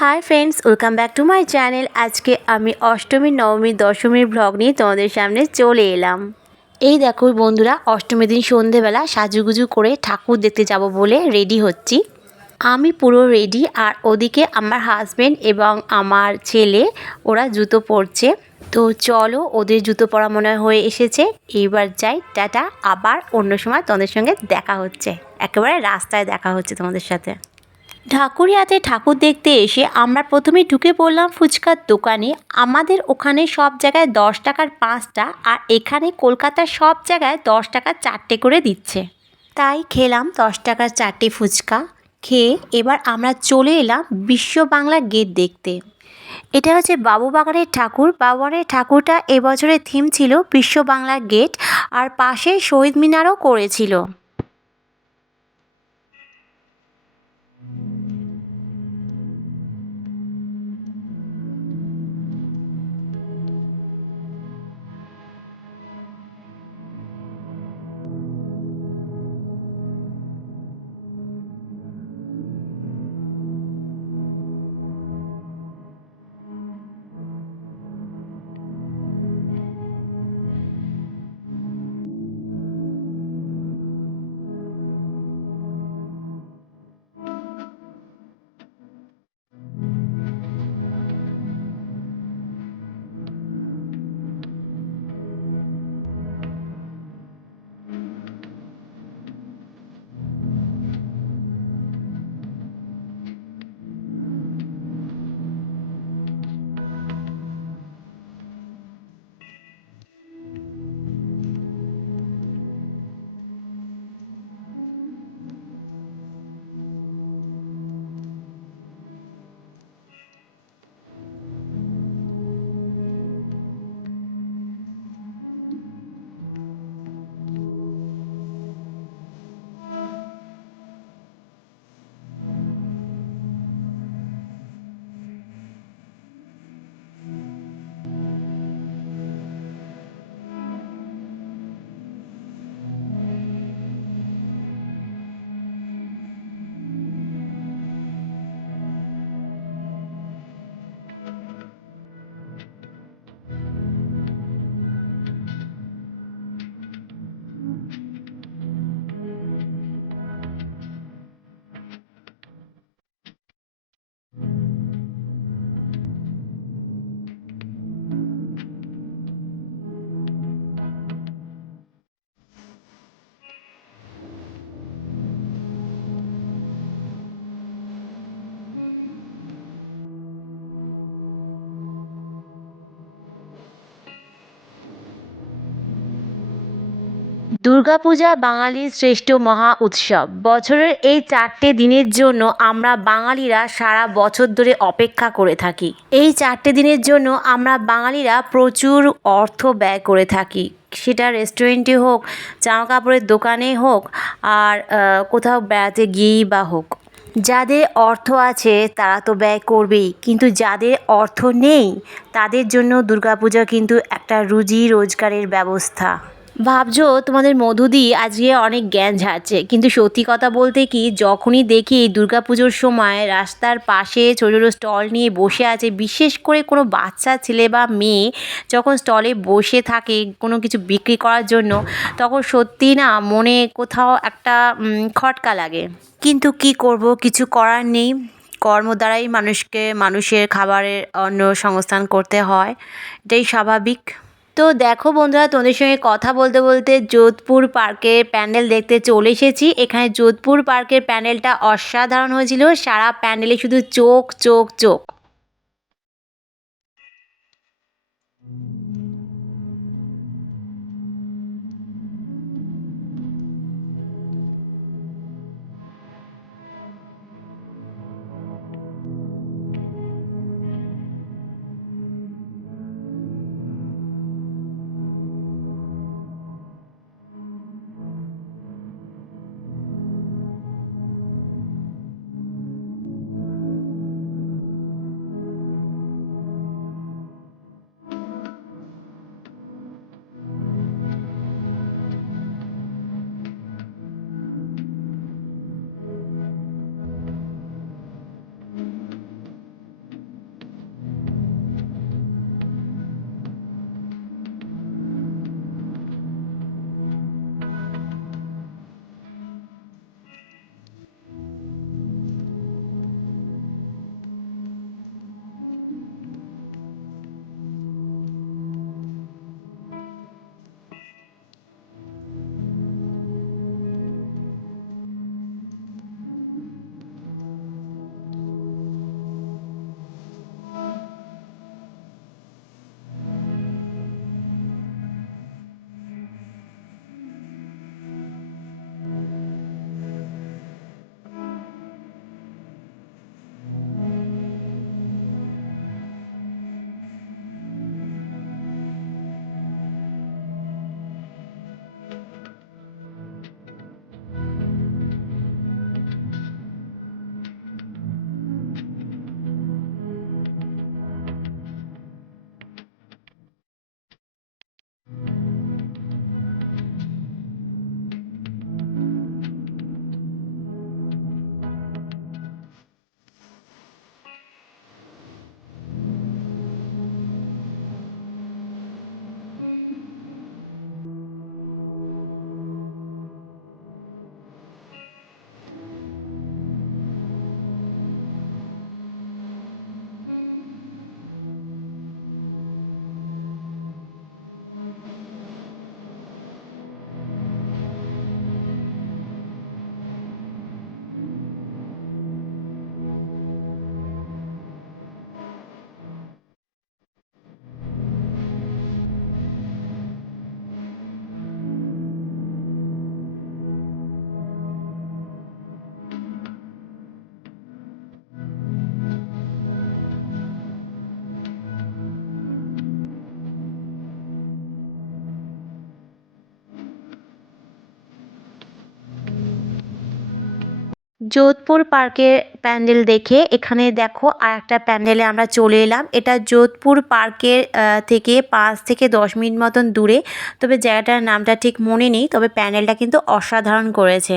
Hi friends, welcome back to my channel. আজকে আমি অষ্টমী, নবমী, দশমীর ভ্লগ নিয়ে তোমাদের সামনে চলে এলাম। এই দেখো বন্ধুরা, অষ্টমীর দিন সন্ধেবেলা সাজুগুজু করে ঠাকুর দেখতে যাব বলে রেডি হচ্ছি। আমি পুরো রেডি, আর ওদিকে আমার হাজব্যান্ড এবং আমার ছেলে ওরা জুতো পরছে। তো চলো, ওদের জুতো পরা মনে হয়ে এসেছে। এইবার যাই, টাটা। আবার অন্য সময় তোমাদের সঙ্গে দেখা হচ্ছে, একেবারে রাস্তায় দেখা হচ্ছে তোমাদের সাথে। ঢাকুরিয়াতে ঠাকুর দেখতে এসে আমরা প্রথমে ঢুকে পড়লাম ফুচকার দোকানে। আমাদের ওখানে সব জায়গায় 10 টাকার 5টা, আর এখানে কলকাতার সব জায়গায় 10 টাকার 4টে করে দিচ্ছে। তাই খেলাম 10 টাকার 4টে ফুচকা। খেয়ে এবার আমরা চলে এলাম বিশ্ব বাংলা গেট দেখতে। এটা হচ্ছে বাবুবাগানের ঠাকুর। বাবুবাগানের ঠাকুরটা এবছরের থিম ছিল বিশ্ব বাংলা গেট, আর পাশে শহীদ মিনারও করেছিল। দুর্গাপূজা বাঙালির শ্রেষ্ঠ মহা উৎসব। বছরের এই 4টে দিনের জন্য আমরা বাঙালিরা সারা বছর ধরে অপেক্ষা করে থাকি। এই 4টে দিনের জন্য আমরা বাঙালিরা প্রচুর অর্থ ব্যয় করে থাকি, সেটা রেস্টুরেন্টে হোক, জামা কাপড়ের দোকানে হোক, আর কোথাও বেড়াতে গিয়েই বা হোক। যাদের অর্থ আছে তারা তো ব্যয় করবেই, কিন্তু যাদের অর্থ নেই তাদের জন্য দুর্গাপূজা কিন্তু একটা রুজি রোজগারের ব্যবস্থা। ভাবছো তোমাদের মধুদি আজকে অনেক জ্ঞান ঝাড়ছে, কিন্তু সত্যি কথা বলতে কি, যখনই দেখি দুর্গাপুজোর সময় রাস্তার পাশে ছোটো ছোটো স্টল নিয়ে বসে আছে, বিশেষ করে কোনো বাচ্চা ছেলে বা মেয়ে যখন স্টলে বসে থাকে কোনো কিছু বিক্রি করার জন্য, তখন সত্যি না মনে কোথাও একটা খটকা লাগে। কিন্তু কি করব, কিছু করার নেই। কর্ম দ্বারাই মানুষের খাবারের অন্ন সংস্থান করতে হয়, এটাই স্বাভাবিক। তো দেখো বন্ধুরা, তোমাদের সঙ্গে কথা বলতে বলতে যোধপুর পার্কের প্যান্ডেল দেখতে চলে এসেছি। এখানে যোধপুর পার্কের প্যান্ডেলটা অসাধারণ হয়েছিল, সারা প্যান্ডেলে শুধু চোখ চোখ চোখ। যোধপুর পার্কের প্যান্ডেল দেখে এখানে দেখো আর একটা প্যান্ডেলে আমরা চলে এলাম। এটা যোধপুর পার্কের থেকে 5 থেকে 10 মিনিট মতন দূরে, তবে জায়গাটার নামটা ঠিক মনে নেই, তবে প্যান্ডেলটা কিন্তু অসাধারণ করেছে।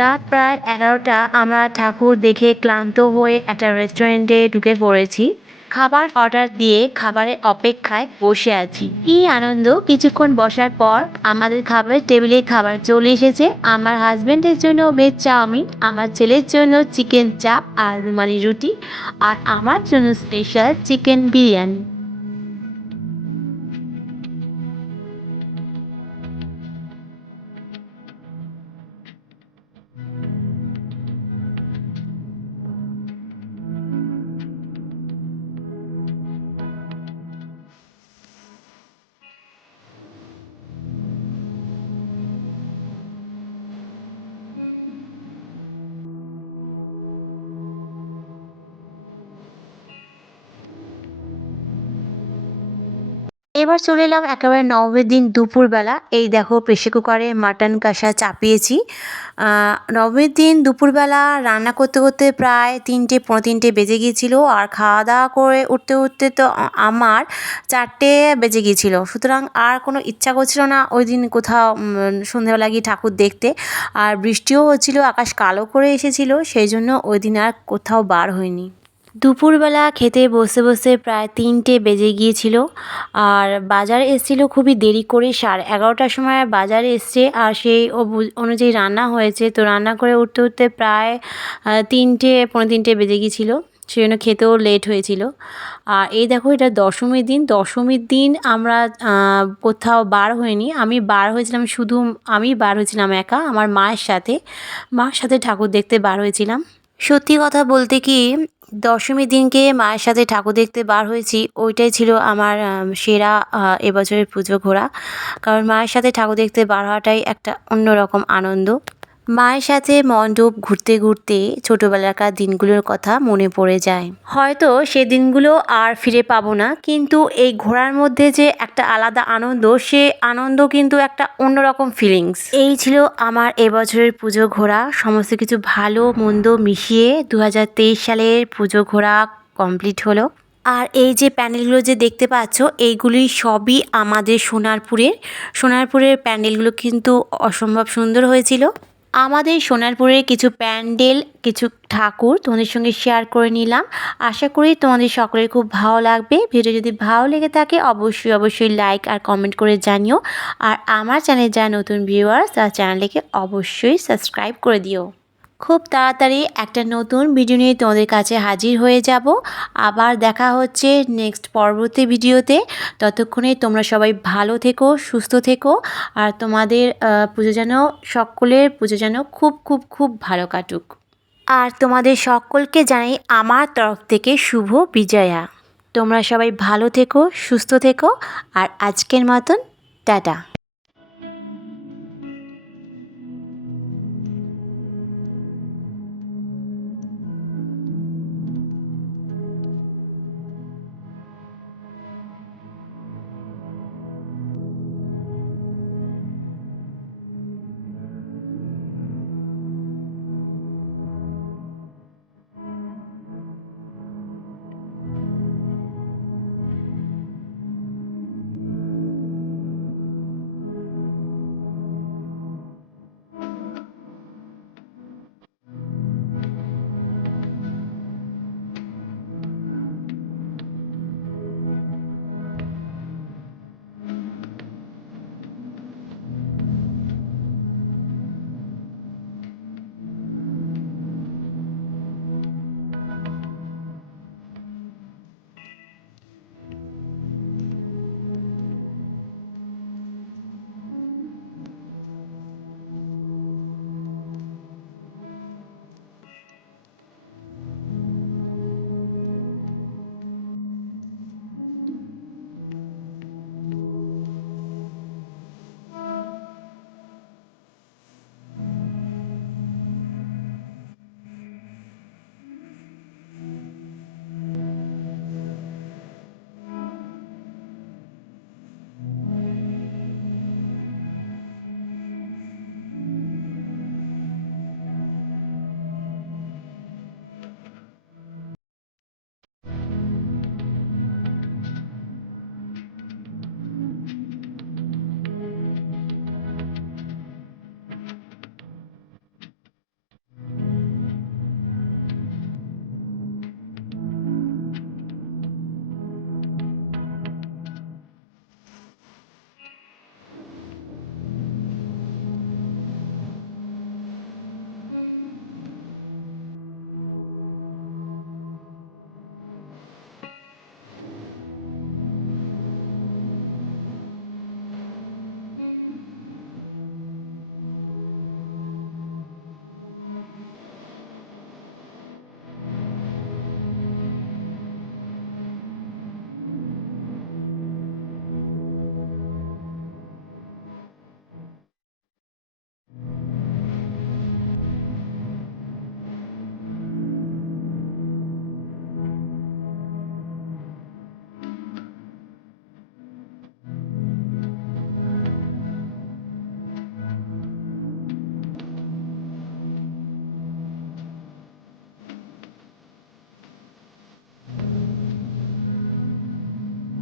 রাত প্রায় 11টা। আমরা ঠাকুর দেখে ক্লান্ত হয়ে একটা রেস্টুরেন্টে ঢুকে পড়েছি। খাবার অর্ডার দিয়ে খাবারের অপেক্ষায় বসে আছি। কি আনন্দ! কিছুক্ষণ বসার পর আমাদের খাবারের টেবিলে খাবার চলে এসেছে। আমার হাজবেন্ডের জন্য ভেজ চাউমিন, আমার ছেলের জন্য চিকেন চাপ আর রুমালি রুটি, আর আমার জন্য স্পেশাল চিকেন বিরিয়ানি। এবার চলে এলাম একেবারে নবমীর দিন দুপুরবেলা। এই দেখো প্রেসার কুকারে মাটন কষা চাপিয়েছি। নবমীর দিন দুপুরবেলা রান্না করতে করতে প্রায় 3টে, পৌনে 3টে বেজে গিয়েছিলো, আর খাওয়া দাওয়া করে উঠতে উঠতে তো আমার 4টে বেজে গিয়েছিলো। সুতরাং আর কোনো ইচ্ছা করছিল না ওই দিন কোথাও সন্ধ্যেবেলা গিয়ে ঠাকুর দেখতে। আর বৃষ্টিও হচ্ছিলো, আকাশ কালো করে এসেছিলো, সেই জন্য ওই দিন আর কোথাও বার হয়নি। দুপুরবেলা খেতে বসে বসে প্রায় 3টে বেজে গিয়েছিল, আর বাজার এসেছিলো খুবই দেরি করে, 11:30টার সময় বাজারে এসছে, আর সেই অনুযায়ী রান্না হয়েছে। তো রান্না করে উঠতে উঠতে প্রায় 3টে, পৌনে 3টে বেজে গিয়েছিলো, সেই জন্য খেতেও লেট হয়েছিল। আর এই দেখো এটা দশমীর দিন। দশমীর দিন আমরা কোথাও বার হইনি। আমি বার হয়েছিলাম, শুধু আমি বার হয়েছিলাম একা আমার মায়ের সাথে ঠাকুর দেখতে বার হয়েছিলাম। সত্যি কথা বলতে কি, দশমীর দিনকে মায়ের সাথে ঠাকুর দেখতে বার হয়েছি, ওইটাই ছিল আমার সেরা এবছরের পুজো ঘোরা। কারণ মায়ের সাথে ঠাকুর দেখতে বার হওয়াটাই একটা অন্যরকম আনন্দ। মায়ের সাথে মণ্ডপ ঘুরতে ঘুরতে ছোটোবেলাকার দিনগুলোর কথা মনে পড়ে যায়। হয়তো সে দিনগুলো আর ফিরে পাবো না, কিন্তু এই ঘোরার মধ্যে যে একটা আলাদা আনন্দ, সে আনন্দ কিন্তু একটা অন্যরকম ফিলিংস। এই ছিল আমার এবছরের পুজো ঘোরা। সমস্ত কিছু ভালো মন্দ মিশিয়ে 2023 সালের পুজো ঘোরা কমপ্লিট হলো। আর এই যে প্যান্ডেলগুলো যে দেখতে পাচ্ছ, এইগুলি সবই আমাদের সোনারপুরের প্যান্ডেলগুলো কিন্তু অসম্ভব সুন্দর হয়েছিল। আমাদের সোনারপুরের কিছু প্যান্ডেল, কিছু ঠাকুর তোমাদের সঙ্গে শেয়ার করে নিলাম। আশা করি তোমাদের সকলের খুব ভালো লাগবে। ভিডিও যদি ভালো লেগে থাকে অবশ্যই লাইক আর কমেন্ট করে জানিও। আর আমার চ্যানেলে যারা নতুন ভিউয়ার্স, তারা চ্যানেলটিকে অবশ্যই সাবস্ক্রাইব করে দিও। খুব তাড়াতাড়ি একটা নতুন ভিডিও নিয়ে তোমাদের কাছে হাজির হয়ে যাব। আবার দেখা হচ্ছে নেক্সট পরবর্তী ভিডিওতে। ততক্ষণে তোমরা সবাই ভালো থেকো, সুস্থ থেকো, আর তোমাদের সকলের পুজো যেন খুব খুব খুব ভালো কাটুক। আর তোমাদের সকলকে জানাই আমার তরফ থেকে শুভ বিজয়া। তোমরা সবাই ভালো থেকো, সুস্থ থেকো, আর আজকের মতন টাটা।